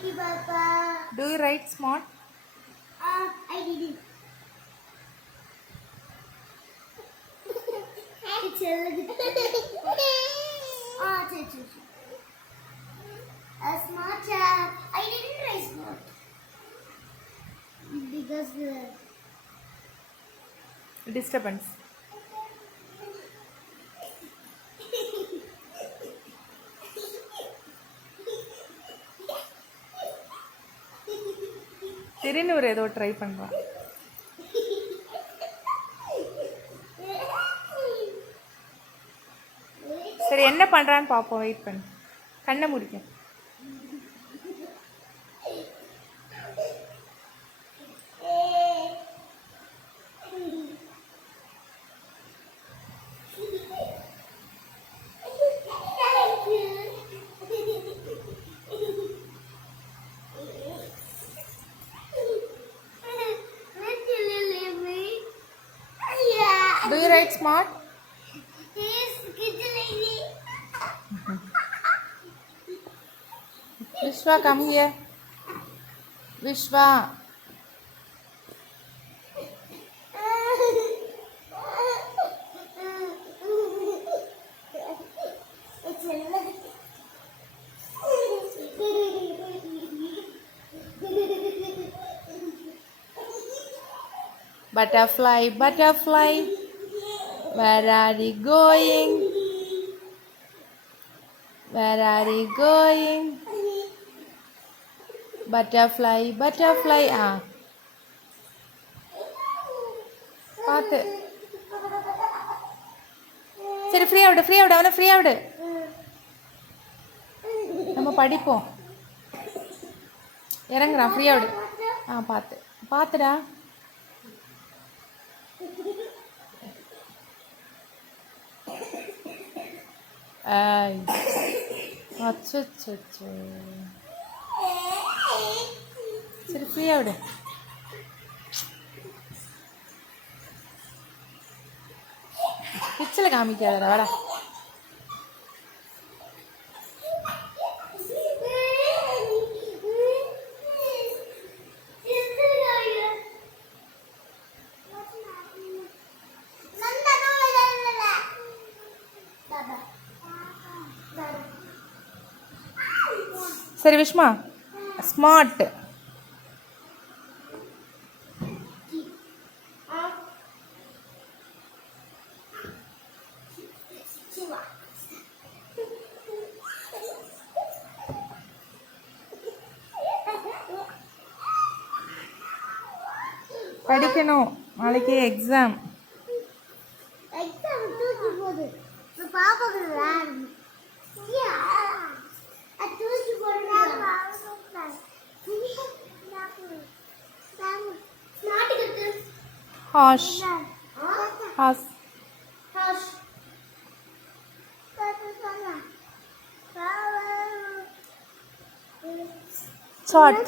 Do you write smart? I didn't. Smart. I didn't write smart because Disturbance. திடீர்னு ஒரு ஏதோ ட்ரை பண்ணுறான். சரி என்ன பண்ணுறான்னு பார்ப்போம், வெயிட் பண்ணு. கண்ணை முடிக்கும். Do you write smart? Vishwa, come here. Vishwa. Butterfly, butterfly, where are you going? Where are you going? Butterfly, butterfly. பார்த்து சரி ஃப்ரீ ஆவிடு அவனை ஃப்ரீ ஆவிடு. நம்ம படிப்போம். இறங்குறான், ஃப்ரீ ஆவிடு. பார்த்துடா. அச்சோ சரி ஃப்ரீயா விடு. பிச்சில் காமிக்காதடா, வாடா. சரி விஷ்மா, ஸ்மார்ட். படிக்கணும், நாளைக்கு எக்ஸாம். Harsh. Harsh. Short.